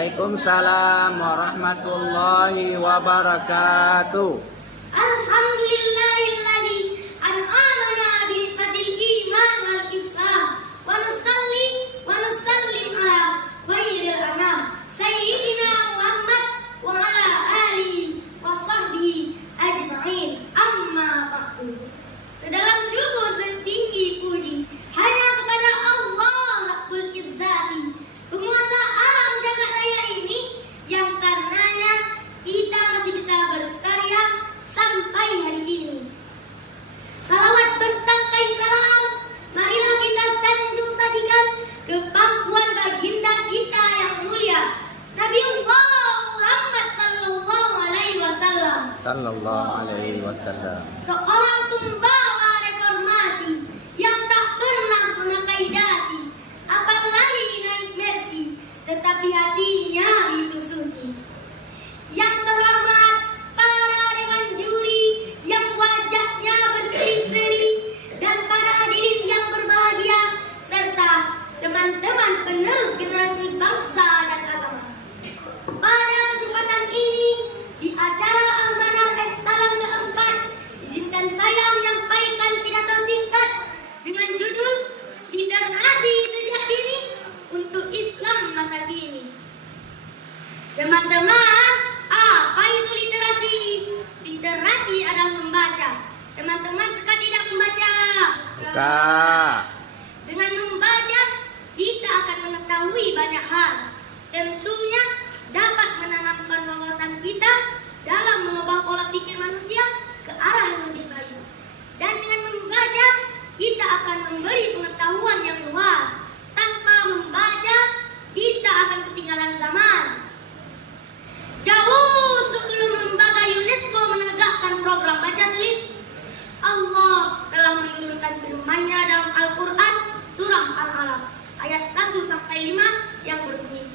Waalaikumsalam warahmatullahi wabarakatuh. Alhamdulillahilladzi an'amana bi fadlil iman wal islam wa nusallim ala khairil anam sayyidina Muhammad wa ala alihi wa sahbihi ajma'in. Amma ba'du. Sedalam syukur setinggi puji hanya kepada Allah Rabbul Izzati, penguasa alam jagat raya ini, yang karenanya kita masih bisa berkarya sampai hari ini. Salawat bertangkai salam, marilah kita sanjung sajikan ke pangkuan baginda kita yang mulia, Nabiullah Muhammad sallallahu alaihi wasallam. Seorang pembawa reformasi yang tak pernah memakai dasi, apalagi naik mercy, tetapi hatinya itu suci. Yang terhormat para dewan juri yang wajahnya berseri-seri, dan para hadirin yang berbahagia, serta teman-teman penerus generasi bangsa dan agama. Pada kesempatan ini, di acara Amanah X Talang keempat, izinkan saya menyampaikan pidato singkat dengan judul Literasi Sejak Dini untuk Islam Masa Kini. Teman-teman, apa itu literasi? Literasi adalah membaca. Teman-teman suka tidak membaca? Suka. Dengan membaca, kita akan mengetahui banyak hal. Tentunya dapat menanamkan wawasan kita dalam mengubah pola pikir manusia ke arah yang lebih baik. Dan dengan membaca, kita akan memberi pengetahuan yang luas. Tanpa membaca, kita akan ketinggalan zaman. Jauh sebelum lembaga UNESCO menegakkan program baca tulis, Allah telah menurunkan firman-Nya dalam Al-Quran surah Al-Alaq ayat 1-5 yang berbunyi,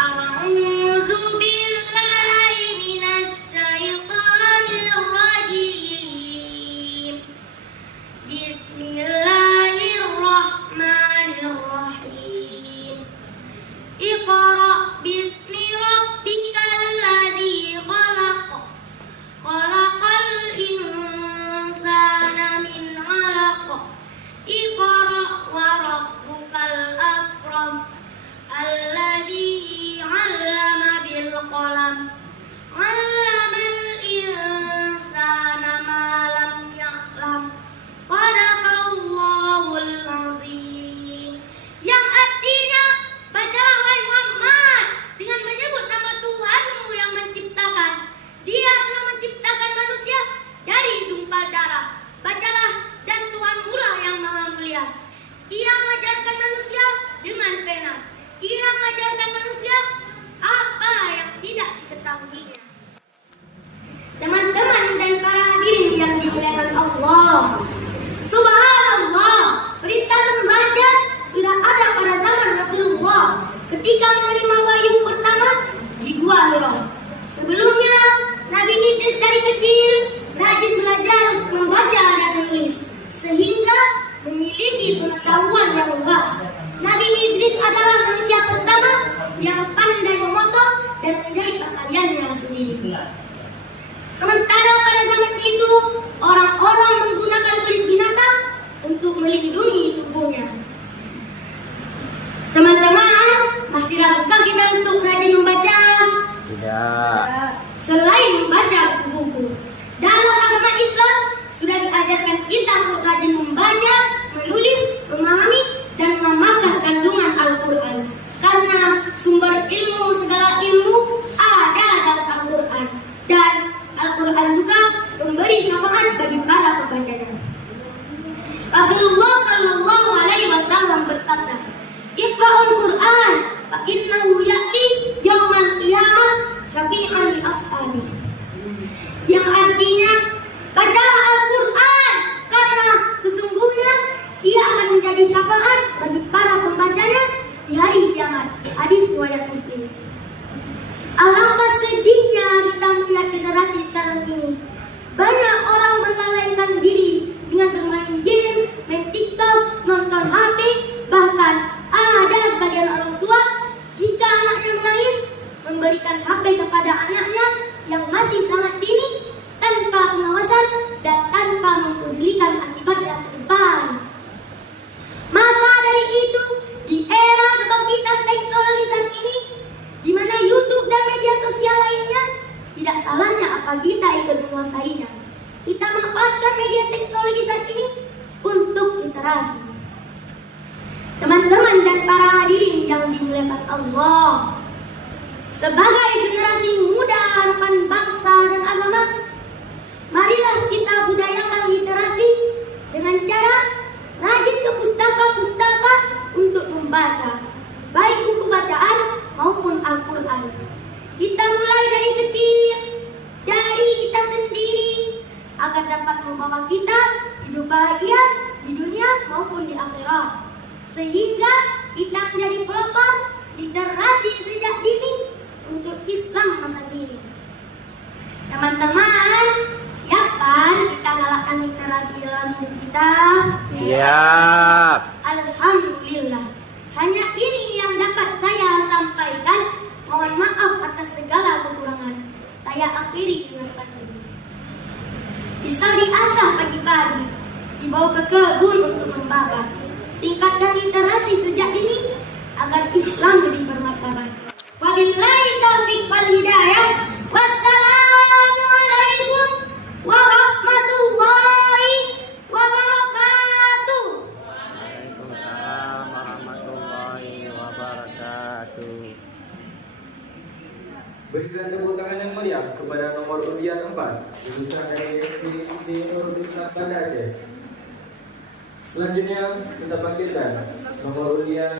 A'udzu billahi minasy syaithanir rajim. Bismillahirrahmanirrahim. Iqra bismi rabbikal ladzi khalaq. Khalaqal insana min 'alaq. Iqra wa rabbukal akram. Alladzi 'allama bil qalam. 'Allamal insana ma lam ya'lam. Shadaqallahul azim. Yang artinya, bacalah wahai Muhammad dengan menyebut nama Tuhanmu yang menciptakan. Dia telah menciptakan manusia dari sumpah darah. Bacalah, dan Tuhanmu lah yang maha mulia. Ia mengajarkan manusia dengan pena. Ia mengajarkan manusia apa yang tidak diketahuinya. Teman-teman dan para hadirin yang dimuliakan Allah, subhanallah, perintah membaca sudah ada pada zaman Rasulullah ketika menerima wahyu pertama di Gua Hira. Sebelumnya, Nabi Idris dari kecil rajin belajar membaca dan menulis, sehingga memiliki pengetahuan yang luas. Nabi Idris adalah manusia pertama yang pandai memotong dan menjahit pakaiannya sendiri. Sementara pada zaman itu, orang-orang menggunakan kulit binatang untuk melindungi tubuhnya. Teman-teman, masih rahukah kita untuk rajin membaca? Tidak. Selain membaca buku-buku, dalam agama Islam sudah diajarkan kita untuk rajin membaca, menulis, memahami, dan mengamalkan kandungan Al-Quran. Karena sumber ilmu, segala ilmu ada dalam Al-Quran. Dan Al-Quran juga memberi syafaat bagi para pembacanya. Rasulullah sallallahu alaihi wasallam bersabda, Iqra'ul Quran, fa innahu ya'ti yaumal qiyamah syafi'an li ashabi. Yang artinya, bacalah Al-Quran karena sesungguhnya ia akan menjadi syafaat bagi para pembacanya di hari kiamat. Hadis riwayat Muslim. Alangkah sedihnya kita melihat generasi sekarang ini. Banyak orang melalaikan diri dengan bermain game, main TikTok, nonton HP, bahkan ada sebagian orang tua jika memberikan HP kepada anaknya yang masih sangat dini tanpa pengawasan dan tanpa mempedulikan akibatnya ke depan. Maka dari itu, di era kebangkitan teknologi saat ini, di mana YouTube dan media sosial lainnya, tidak salahnya apa kita ikut menguasainya. Kita manfaatkan media teknologi saat ini untuk literasi. Teman-teman dan para hadirin yang dimuliakan Allah, sebagai generasi muda harapan bangsa dan agama, marilah kita budayakan literasi dengan cara rajin ke pustaka-pustaka untuk membaca, baik buku bacaan maupun Al-Quran. Kita mulai dari kecil, dari kita sendiri, agar dapat membawa kita hidup bahagia di dunia maupun di akhirat. Sehingga kita menjadi pelopor literasi sejak dini untuk Islam masa kini. Teman-teman, siapkan kita galakkan literasi dalam hidup kita? Siap. Alhamdulillah. Hanya ini yang dapat saya sampaikan. Mohon maaf atas segala kekurangan. Saya akhiri dengan pandemi. Bisa diasah pagi-pagi, dibawa ke kebun untuk membakar. Tingkatkan literasi sejak dini agar Islam lebih bermartabat. Wabillahi taufiq wal hidayah. Wassalamualaikum warahmatullahi wabarakatuh. Waalaikumsalam warahmatullahi wabarakatuh. Berikan tepuk tangan yang meriah kepada nomor undian 4 lulusan dari SD Nurul Islam Banda Aceh. Selanjutnya kita panggilkan nomor undian